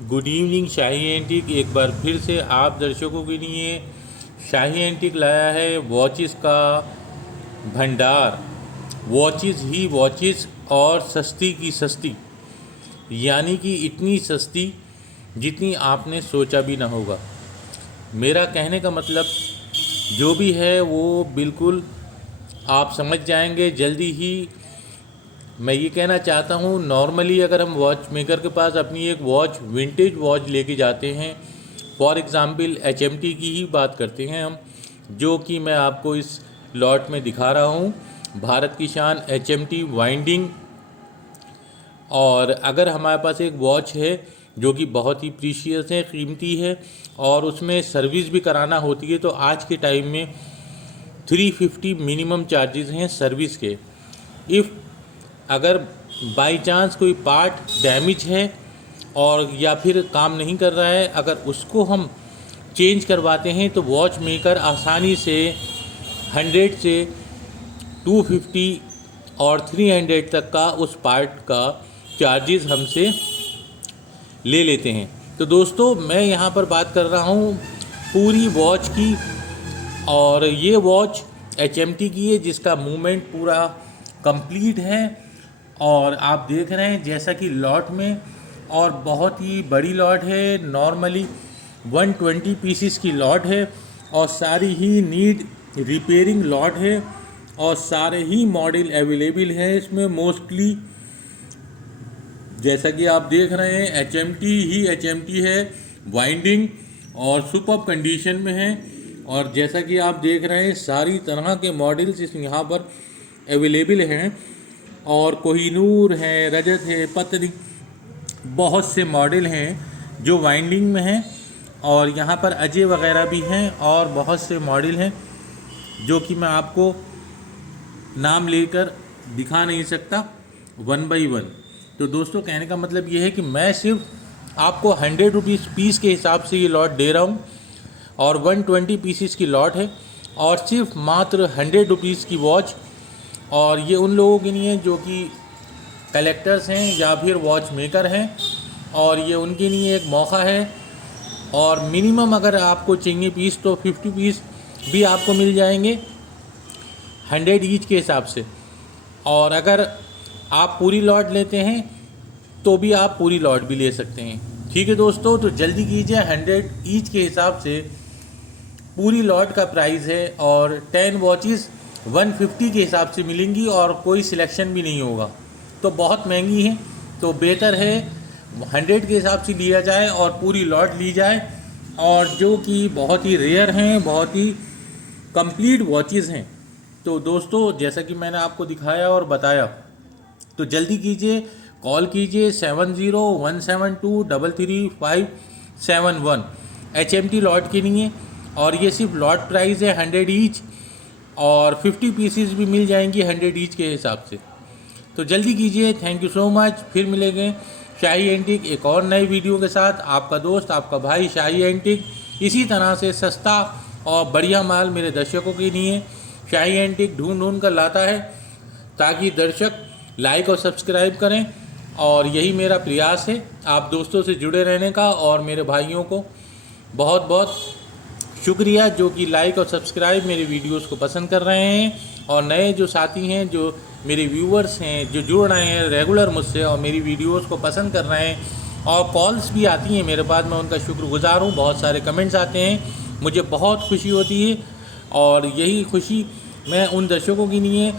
Good evening शाही antique. एक बार फिर से आप दर्शकों के लिए शाही एंटीक लाया है वॉचेस का भंडार। वॉचेस ही वॉचेस और सस्ती की सस्ती, यानी कि इतनी सस्ती जितनी आपने सोचा भी ना होगा। मेरा कहने का मतलब जो भी है वो बिल्कुल आप समझ जाएंगे जल्दी ही। मैं ये कहना चाहता हूँ, नॉर्मली अगर हम वॉच मेकर के पास अपनी एक वॉच विंटेज वॉच लेके जाते हैं, फॉर एग्ज़ाम्पल HMT की ही बात करते हैं हम, जो कि मैं आपको इस लॉट में दिखा रहा हूँ, भारत की शान HMT वाइंडिंग। और अगर हमारे पास एक वॉच है जो कि बहुत ही प्रीशियस है, कीमती है, और उसमें सर्विस भी कराना होती है, तो आज के टाइम में 350 मिनिमम चार्जेस हैं सर्विस के। इफ़ अगर बाई चांस कोई पार्ट डैमेज है और या फिर काम नहीं कर रहा है, अगर उसको हम चेंज करवाते हैं तो वॉच मेकर आसानी से 100 से 250 और 300 तक का उस पार्ट का चार्जेस हमसे ले लेते हैं। तो दोस्तों, मैं यहाँ पर बात कर रहा हूँ पूरी वॉच की, और ये वॉच HMT की है जिसका मूवमेंट पूरा कंप्लीट है। और आप देख रहे हैं जैसा कि लॉट में, और बहुत ही बड़ी लॉट है, नॉर्मली 120 पीसीस की लॉट है, और सारी ही नीड रिपेयरिंग लॉट है, और सारे ही मॉडल अवेलेबल हैं इसमें। मोस्टली जैसा कि आप देख रहे हैं HMT ही HMT है, वाइंडिंग और सुपर कंडीशन में है। और जैसा कि आप देख रहे हैं सारी तरह के मॉडल्स इस यहाँ पर अवेलेबल हैं, और कोहिनूर है, रजत है, पतनी, बहुत से मॉडल हैं जो वाइंडिंग में हैं। और यहाँ पर अजय वगैरह भी हैं, और बहुत से मॉडल हैं जो कि मैं आपको नाम लेकर दिखा नहीं सकता वन बाई वन। तो दोस्तों, कहने का मतलब ये है कि मैं सिर्फ आपको 100 रुपीज़ पीस के हिसाब से ये लॉट दे रहा हूँ, और 120 पीसीस की लॉट है, और सिर्फ मात्र 100 रुपीज़ की वॉच। और ये उन लोगों के लिए जो कि कलेक्टर्स हैं या फिर वॉच मेकर हैं, और ये उनके लिए एक मौका है। और मिनिमम अगर आपको चाहिए पीस तो 50 पीस भी आपको मिल जाएंगे 100 ईच के हिसाब से। और अगर आप पूरी लॉट लेते हैं तो भी आप पूरी लॉट भी ले सकते हैं। ठीक है दोस्तों, तो जल्दी कीजिए, 100 ईच के हिसाब से पूरी लॉट का प्राइस है, और 10 वॉचेस 150 के हिसाब से मिलेंगी, और कोई सिलेक्शन भी नहीं होगा। तो बहुत महंगी है, तो बेहतर है 100 के हिसाब से लिया जाए और पूरी लॉट ली जाए, और जो कि बहुत ही रेयर हैं, बहुत ही कंप्लीट वॉचेस हैं। तो दोस्तों, जैसा कि मैंने आपको दिखाया और बताया, तो जल्दी कीजिए, कॉल कीजिए 7017233571 HMT लॉट के लिए। और ये सिर्फ लॉट प्राइस है 100 ईच, और 50 पीसीस भी मिल जाएंगी 100 ईच के हिसाब से। तो जल्दी कीजिए। Thank you so much. फिर मिलेंगे शाही एंटीक एक और नई वीडियो के साथ। आपका दोस्त, आपका भाई शाही एंटीक इसी तरह से सस्ता और बढ़िया माल मेरे दर्शकों के लिए शाही एंटीक ढूंढ कर लाता है, ताकि दर्शक लाइक और सब्सक्राइब करें। और यही मेरा प्रयास है आप दोस्तों से जुड़े रहने का। और मेरे भाइयों को बहुत बहुत शुक्रिया जो कि लाइक और सब्सक्राइब मेरे वीडियोस को पसंद कर रहे हैं। और नए जो साथी हैं, जो मेरे व्यूअर्स हैं, जो जुड़ रहे हैं रेगुलर मुझसे और मेरी वीडियोस को पसंद कर रहे हैं, और कॉल्स भी आती हैं मेरे पास, मैं उनका शुक्रगुजार हूँ। बहुत सारे कमेंट्स आते हैं, मुझे बहुत खुशी होती है। और यही खुशी मैं उन दर्शकों के लिए,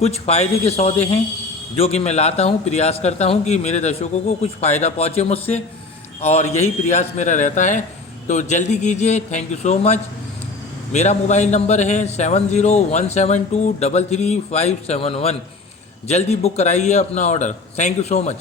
कुछ फ़ायदे के सौदे हैं जो कि मैं लाता हूँ, प्रयास करता हूँ कि मेरे दर्शकों को कुछ फ़ायदा पहुँचे मुझसे, और यही प्रयास मेरा रहता है। तो जल्दी कीजिए। Thank you so much. मेरा मोबाइल नंबर है 7017233571। जल्दी बुक कराइए अपना order. Thank you so much.